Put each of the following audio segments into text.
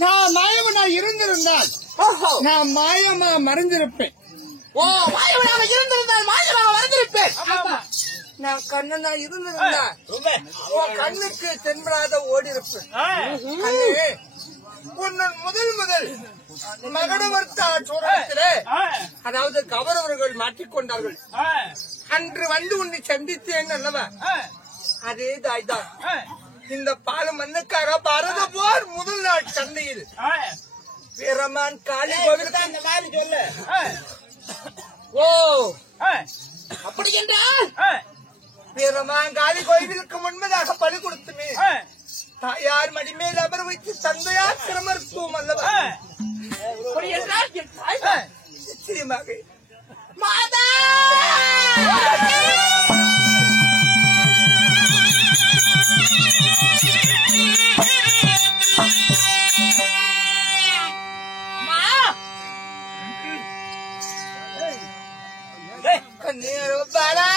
நான் மாயவனா இருந்திருந்தால் நான் மாயமா மறைந்திருப்பேன். ஓ, மாயவனாக இருந்திருந்தால் மாயமாக மறைந்திருப்பேன். நான் கண்ணனா இருந்திருந்தா கண்ணுக்கு தென்படாத ஓடி இருப்பேன். முதல் மகடவர்த்தா சோழத்திலே அதாவது கௌரவர்கள் மாற்றிக்கொண்டார்கள். அன்று வந்து உன்னை சந்தித்தேன் அல்லவா, அதே தாய்தான் இந்த பால மண்ணுக்கார பரத போர் முதல் நாள் சந்தையில் வீரமான் காளி கோவிலுக்கு அந்த மாதிரி சொல்ல. ஓ, அப்படி என்றால் வீரமான் காளி கோவிலுக்கு முன்பதாக பலி கொடுத்துமே தாயார் மடிமேல் அமர வைத்து தந்தையார் சிரமர்த்துவம் அல்லவா. அப்படி என்றால் நிச்சயமாக மாதா கண்ணீர் பாலா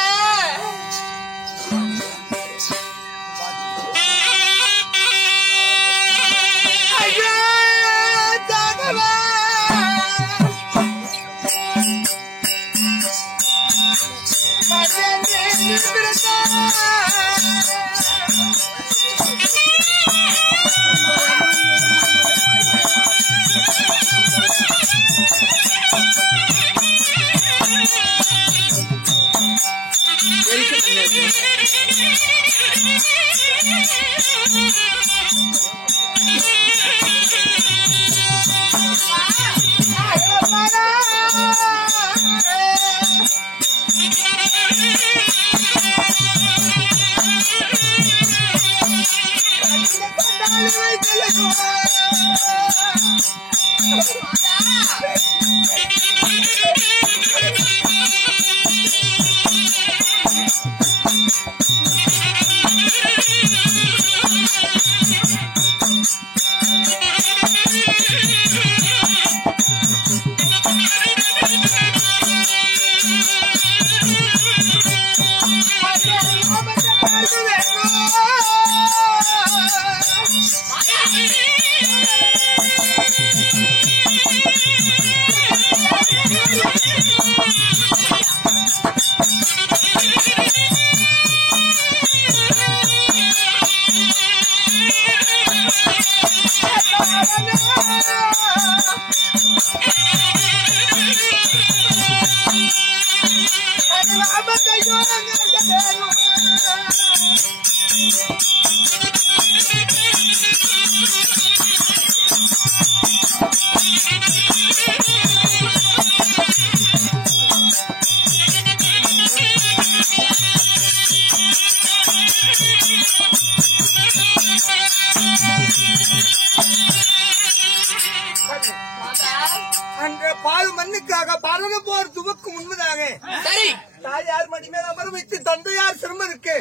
அன்ற பால் மண்ணுக்காக பரத போர் துவக்கும் முன்பதாக சரி தாயார் மடி மேல் அமர வைத்து தந்தையார் சிரமம் இருக்கு.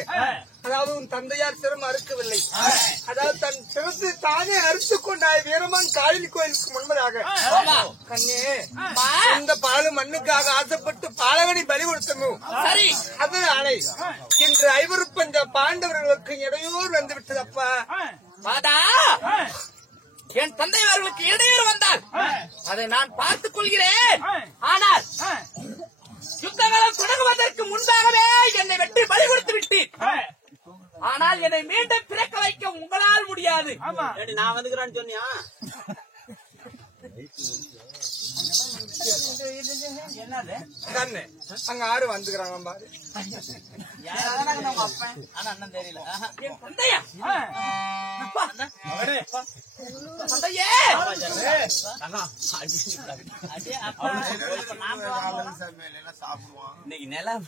அதாவது உன் தந்தையார் சிரமம் அறுக்கவில்லை, அதாவது தன் சிரத்தை தானே அறுத்துக் கொண்டாய் வீரமான் காளி கோயிலுக்கு முன்பதாக. கண்ணே, இந்த பால் மண்ணுக்காக ஆசைப்பட்டு பாலகனை பலி கொடுத்தனும். சரி, அதனாலே இன்று ஐவருப்பஞ்ச பாண்டவர்களுக்கு இடையூறு வந்து விட்டதப்பா. மாதா, என் தந்தை அவர்களுக்கு இடையூறு வந்தால் அதை நான் பார்த்துக் கொள்கிறேன். ஆனால் யுத்தகாலம் தொடங்குவதற்கு முன்பாகவே என்னை வெற்றி பலி கொடுத்து விட்டீர். ஆனால் என்னை மீண்டும் பிறக்க வைக்க உங்களால் முடியாது. நான் வந்துக்கிறேன்னு சொன்னியா? என்னது கண்ணு அங்க ஆறு வந்துக்கிறாங்க பாரு. அண்ணன் தெரியல. என் தந்தையா தந்தையே இன்னைக்கு நிலம்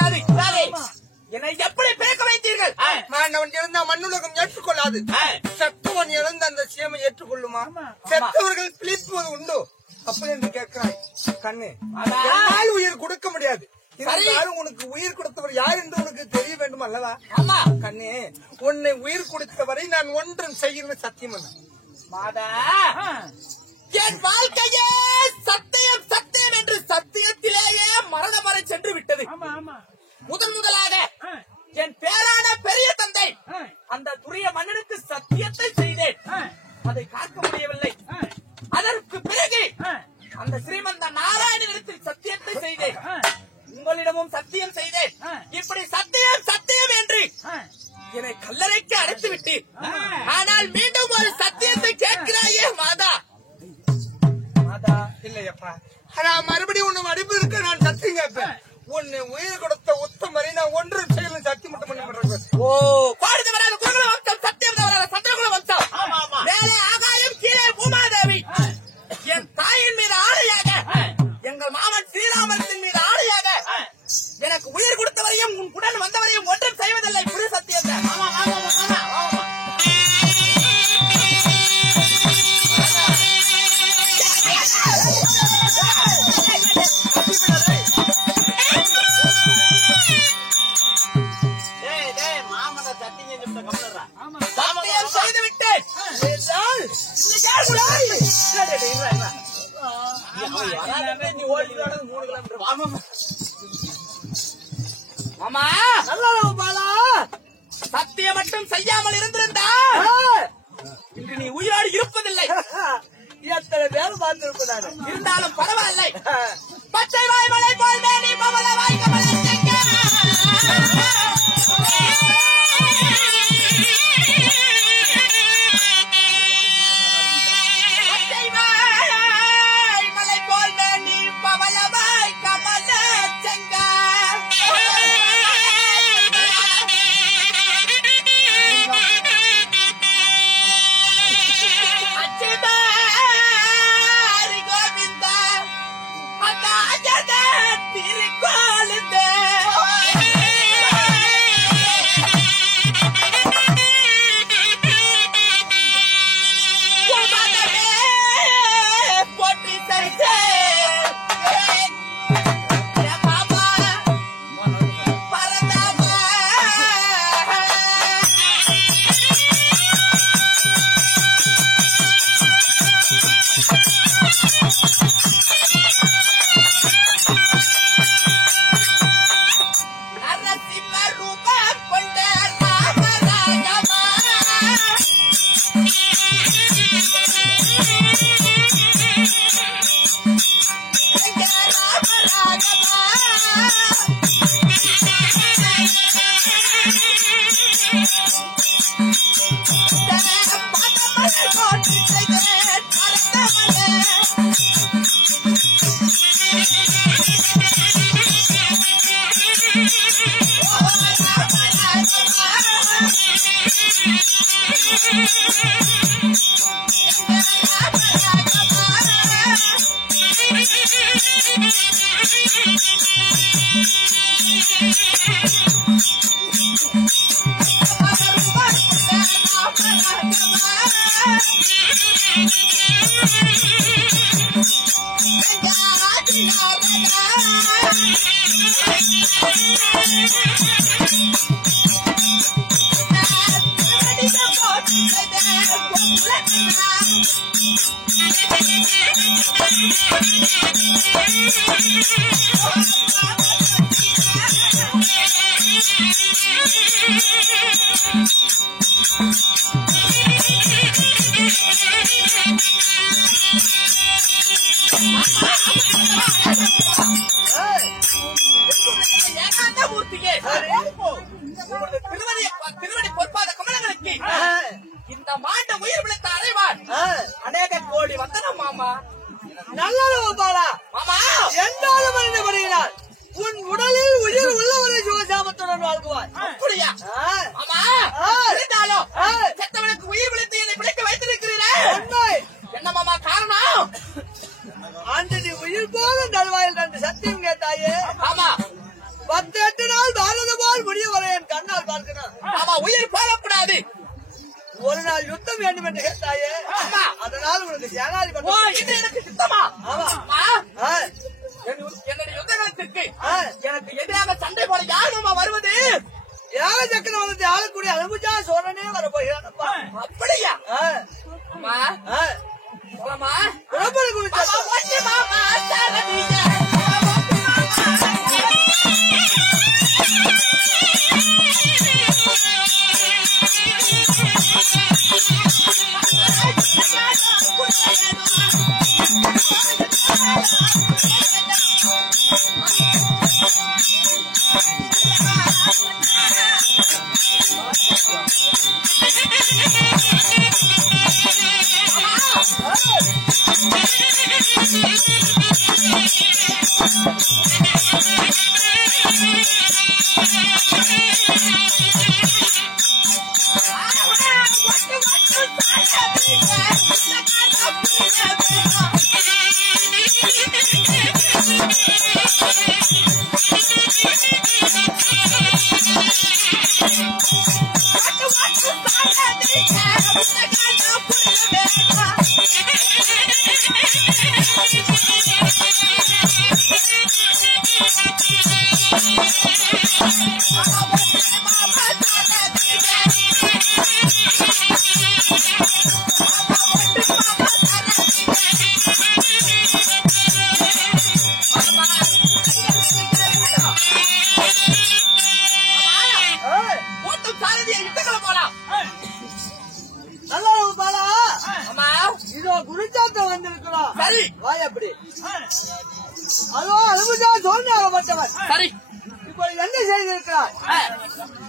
முடியாது. என்னை எப்படி பிறக்க வைத்தீர்கள்? மாணவன் இழந்த மண்ணுலகம் ஏற்றுக்கொள்ளாது. செத்தவன் இழந்த அந்த சீமை ஏற்றுக்கொள்ளுமா? செத்தவர்கள் பிழைப்பது உண்டோ? அப்படி என்று கேட்கிறாய் கண்ணு. யாரால் உயிர் கொடுக்க முடியாது. இருந்தாலும் உனக்கு உயிர் கொடுத்தவர் யார் என்று உனக்கு தெரிய வேண்டும் அல்லவா? கண்ணே, உன்னை உயிர் கொடுத்தவரை நான் ஒன்றும் செய்யணும் சத்தியம் அல்ல. மாதா, என் வாழ்க்கையே சத்தியம் சத்தியம் என்று சத்தியத்திலேயே மரணம் வரை சென்று விட்டது. முதலாக என் பேரான பெரிய தந்தை அந்த துரிய மன்னனுக்கு சத்தியத்தை செய்தேன். அதை காக்க முடியவில்லை. அதற்கு பிறகு அந்த ஸ்ரீமந்த நாராயணனிடத்தில் சத்தியத்தை செய்தேன். உங்களிடமும் சத்தியம் செய்தேன். இப்படி சத்தியம் சத்தியம் என்று என்னை கல்லறைக்கு அடைத்து விட்டு, ஆனால் மீண்டும் ஒரு சத்தியத்தை கேட்கிறாயே மாதா. மாதா இல்லையப்பா, நான் மறுபடியும் உன்னை அடிப்பதற்கு நான் சத்தியம் கேட்பேன். உன்னை உயிர் கொடுத்த உத்தம் வரை நான் ஒன்றும் செய்யல. சத்தியம் மட்டும் பண்ண மாட்டேன். ஓ, பாடுது வராது குருகுல வம்சம், சத்தியம் வராது சத்தியகுல வம்சம். மேலே ஆகாயம், கீழே பூமாதேவி. என் தாயின் மீது ஆணையாக, எங்கள் மாமன் ஸ்ரீராமத்தின் மீது ஆணையாக, எனக்கு உயிர் கொடுத்தவரையும் உன் உடன் வந்தவரையும் ஒன்றும் செய்வதில்லை. புது சத்தியத்தை. சத்தியம் செய்து விட்டேன். மாமா, சத்தியம் மட்டும் செய்யாமல் இருந்திருந்தால் இன்று நீ உயிரோடு இருப்பதில்லை. எத்தனை பேர் பார்த்திருப்ப. இருந்தாலும் பரவாயில்லை. பச்சை வாய் மலை போல் மேனி பவள வாய் கமலை செங்க. பச்சை வாய் மலை போல் மேனி பவள வாய் கமல செங்க. அச்சிதாரி கோவிந்தா அதாஜத திருக்கோளுந்தே. போற்றி சரிசே மாமா பரந்தாமா. நரசிம்ம ரூபம் கொண்ட ராமராஜமா. ராமராஜமா. பதமலை கோட்டி செய்தேன் பரந்தமலை. ஏகாந்தமூர்த்தியே, திருவடி பொற்பாத கமலங்களுக்கு இந்த மாண்ட உயிர் விழுத்த அறைவார் அநேக கோடி வந்தனம் மாமா. நல்லது பாலா. மாமா, என்னாலும் மனித வருகிறார். உன் உடலில் உயிர் உள்ளவரை சுகசாமத்துடன் வாழ்க்குவார். அப்படியா மாமா? இருந்தாலும் செத்தவனுக்கு உயிர் விழுத்து என்னை பிடிக்க வைத்திருக்கிறீரே, என்ன மாமா காரணம்? அந்த நீ உயிர் போல நல்வாயில் கண்டு சத்தியம் கேட்டாயே. ஆமா, 18 பார்க்கணும். ஆமா, உயிர் போகக்கூடாது. ஒரு நாள் யுத்தம் வேண்டும் என்று கேட்டாயே, ஆமா. அதனால் உனக்கு சேனாதி ஓ, இது எனக்கு சித்தமா? ஆமா. அம்மா, என்னுடைய யுத்தகலத்திற்கு எனக்கு எதிராக சண்டை போட யார் அம்மா வருவது? யாக சக்கரவர்த்தி ஆளக்கூடிய அனுபுஜா சோழனே வர போகிறானப்பா. அப்படியா? அம்மா, போலாமா? புறப்படு குருஜா. ஒன்று மாமா சாரதிய.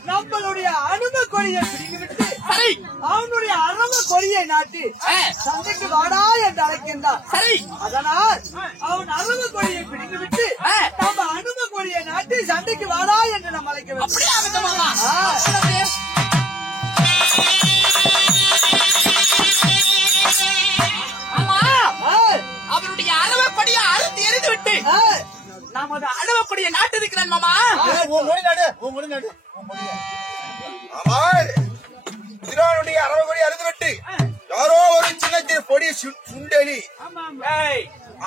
நம்மளுடைய அனும கொடியை பிடித்துவிட்டு அவனுடைய அரம கொடியை நாட்டி சண்டைக்கு வாடா என்று அழைக்கின்றான். அதனால் அவன் அரம கொடியை பிடித்துவிட்டு நம்ம அனும கொடியை நாட்டி சண்டைக்கு வாடா என்று நம்ம அழைக்க வேண்டும். அவருடைய அரவ கொடியை அறுத்து எரிந்து விட்டு நமது அழுவக்கூடிய நாட்டு இருக்கிறான் மாமா. திருவானுடைய அரவக்குடி அறுந்து விட்டு யாரோ ஒரு சின்ன பொடி சுண்டெலி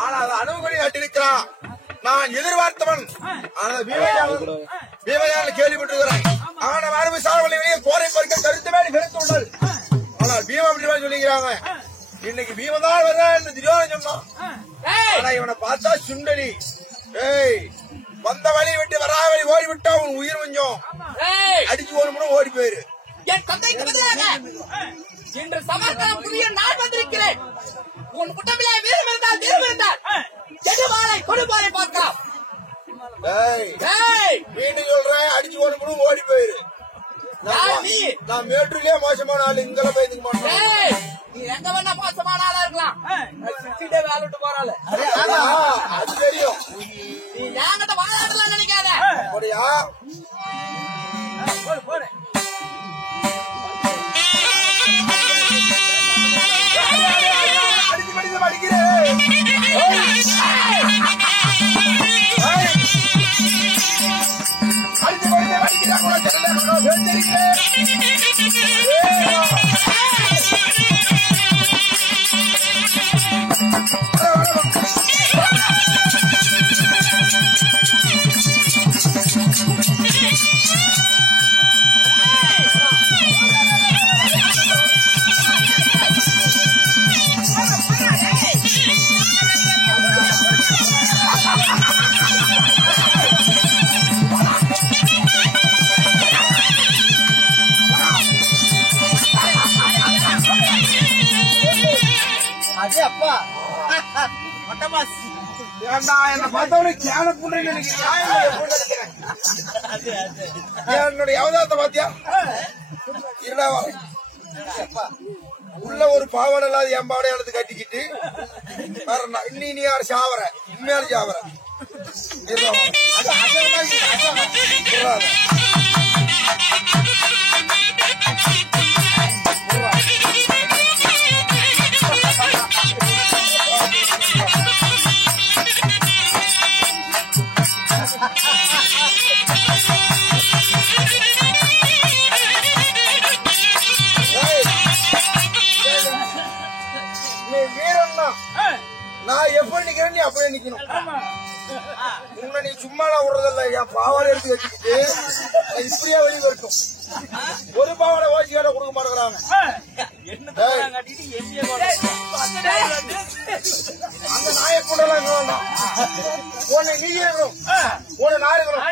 ஆனால் அணுகுடி நாட்டிருக்கிறான். நான் எதிர்பார்த்தவன் பீமஜான கேள்விப்பட்டிருக்கிறேன். ஆனால் அரபு சாரவழியே கோரை பொறுக்க கருத்து மேலே கருத்துள்ளது. ஆனால் பீம அப்படி சொல்லிக்கிறாங்க. இன்னைக்கு பீமதான் வர துரியோதனன் சொன்னான். ஆனா இவனை பார்த்தா சுண்டலி. வந்த வழி விட்டு வராத வழி ஓடிவிட்டா உன் உயிர் கொஞ்சம் அடிச்சு ஒரு முறை ஓடி போயிரு. என் தந்தைக்கு பதிலாக இன்று சமர்க்கணம் புதிய நான் வந்திருக்கிறேன். உன் குட்டமிலே வீரம் இருந்தால் வீரம் இருந்தால் எதுவாரை கொடுப்பாரை பார்க்கலாம். மீண்டும் சொல்றேன், அடிச்சு ஒரு முறை ஓடி போயிரு. நான் மேட்டூர்லயே மோசமான ஆளு, இங்கெல்லாம் போய் இருக்க மாட்டேன். நீ எங்க வேணா மோசமான ஆளா இருக்கலாம். வேலை விட்டு போறாள். அது தெரியும். நீ என்கிட்ட வாழாடலாம் நினைக்காத. அப்படியா? போடு அடிச்சு படிச்சு படிக்கிறேன். அடிச்சு படிச்சு படிக்கிறேன். அதே அப்பா என்ன பார்த்தவனே கேன புண்ணுன்னு என்னுடைய அவதாரத்தை பாத்தியா? உள்ள ஒரு பாவாடை இல்லாத என் பாவடை எடுத்து கட்டிக்கிட்டு நீ யாரு சாவற, இனிமேல் சாவற. வீரன்னா நான் எப்படி நிக்கிறேன் நீ அப்படியே நிக்கணும். உன்னை நீ சும்மா விடுறதில்ல. என் பாவாடை எடுத்து வச்சுக்கிட்டு இப்படியே வெளியே இருக்கும். ஒரு பாவாடை ஓசி வேலை கொடுக்க மாட்டேங்கிறாங்க. அந்த நாயக்கூடலாம் இங்க வேண்டாம். உன்னை நீ இருக்கணும், உன்னை நான் இருக்கணும்.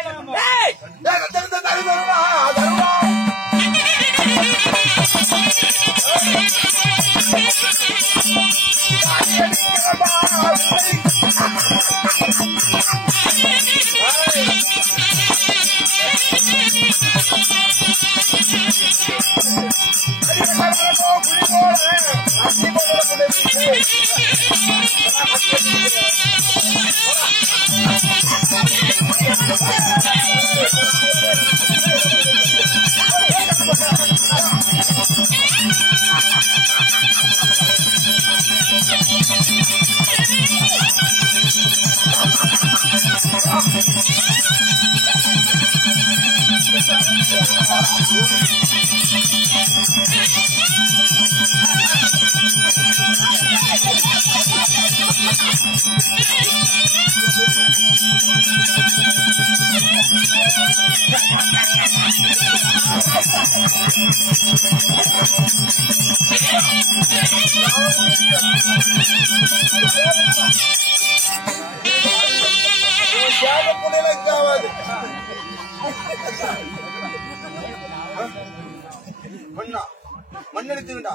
மண்ணெடுத்துக்கிட்டா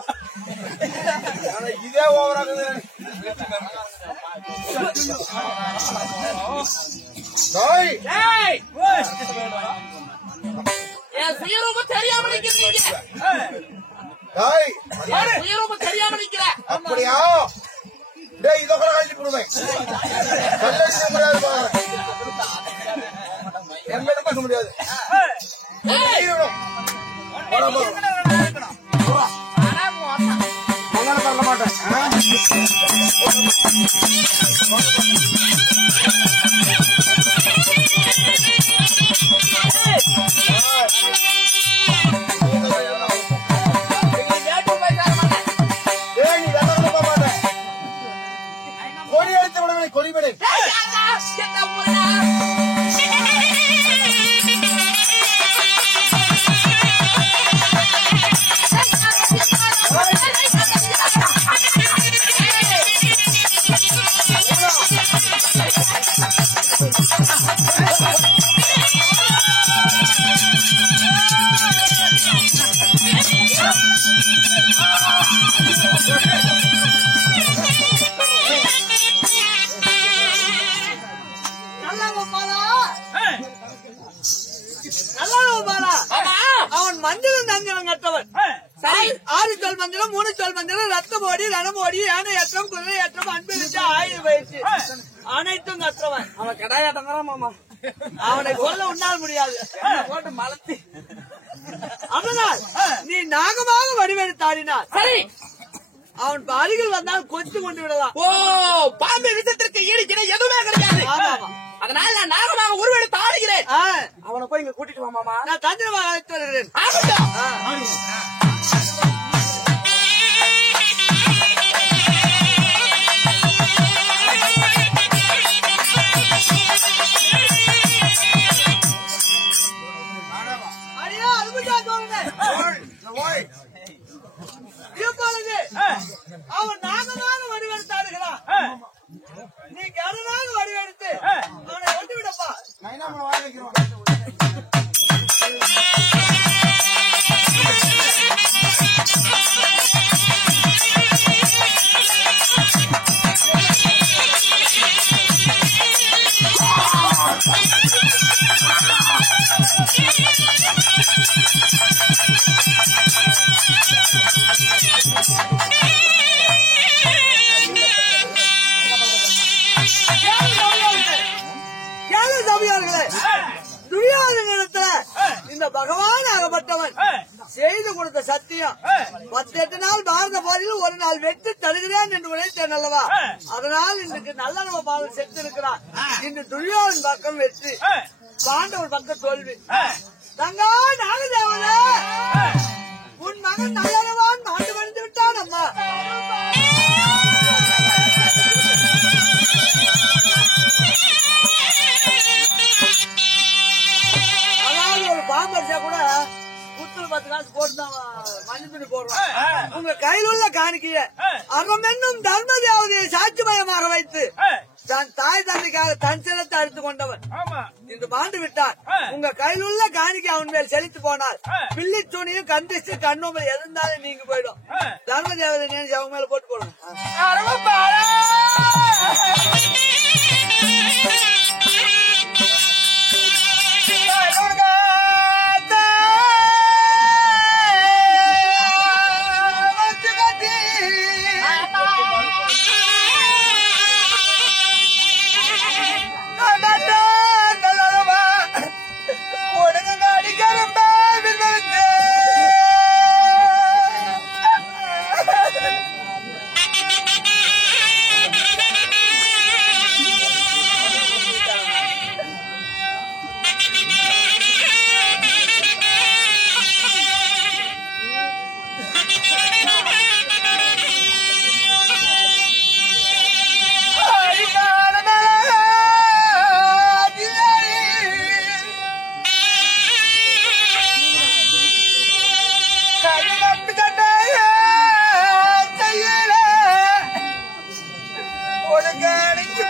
இதே ஓவராகுது. என் சுயரூபம் தெரியாம நிக்கிறீங்க. சுயரூபம் தெரியாம நிக்கிற அப்படியா? டேய் இதை கூட கழிச்சு போடுவேன். எங்க பேச முடியாது. தர மாட்டேன். கொடி எடுத்து விடுவேன். கொடிபடை அவன் மஞ்சளும் தஞ்சனம் கட்டவன். சரி, 6 சொல் மஞ்சளும் 3 சொல் மஞ்சளும் ரத்தம் ஓடி ரணம் ஓடி யானை ஏற்றம் குதிரை ஏற்றம் அன்பு ஆயுள் பயிற்சி அனைத்தும் கற்றவன். அவன் கடாயாட்டம் தான் மாமா. அவனை கொல்ல உன்னால் முடியாது. போட்டு மலத்தி அதனால் நீ நாகமாக வடிவெடுத்தாடினார். சரி, அவன் அருகில் வந்தால் கொஞ்சம் கொண்டு விடலாம். ஓ, பாம்பு விஷத்திற்கு ஈடுக்கிற எதுவுமே கிடையாது. அதனால நான் நாகமாக உருவெடுத்து ஆடுகிறேன். அவனை போய் இங்க கூட்டிட்டு வா மாமா. நான் தந்திரமாக அழைத்து வருகிறேன். அடியா அருமையா தோணுங்க. அவன் நாகமாக வடிவெடுத்தாடுகிறான். நீ கருணாக வடிவெடுத்து அவனை கொண்டு விடப்பா. இந்த பகவான் ஆகப்பட்டவன் செய்து கொடுத்த சத்தியம் 18 நாள் பாரத போரில் ஒரு நாள் வெற்றி தருகிறேன் என்று உழைத்தேன் அல்லவா. அதனால் இன்றைக்கு நல்ல நம்ம பாதம் செத்து இருக்கிறான். இன்று துரியோதன் பக்கம் வெற்றி, பாண்டவர் பக்கம் தோல்வி. தங்கா நாகதேவனே, உன் மகன் நல்லவன் மாண்டு வந்து விட்டான் அம்மா. போடுறோம். உங்க கையில் உள்ள காணிக்கைய அகமென்னும் தர்ம தேவதையை சாட்சிமயமாக வைத்து தன் தாய் தந்தைக்காக தன் சிலத்தை அறுத்து கொண்டவன் இன்று மாண்டு விட்டான். உங்க கையில் உள்ள காணிக்கை அவன் மேல் செலுத்து போனால் பில்லி துணியும் கண்டிச்சு கண்ணோமல் இருந்தாலும் நீங்க போயிடும். தர்ம தேவதை நினைச்சு அவங்க மேல போட்டு போடுங்க. ஒரு காணிக்கு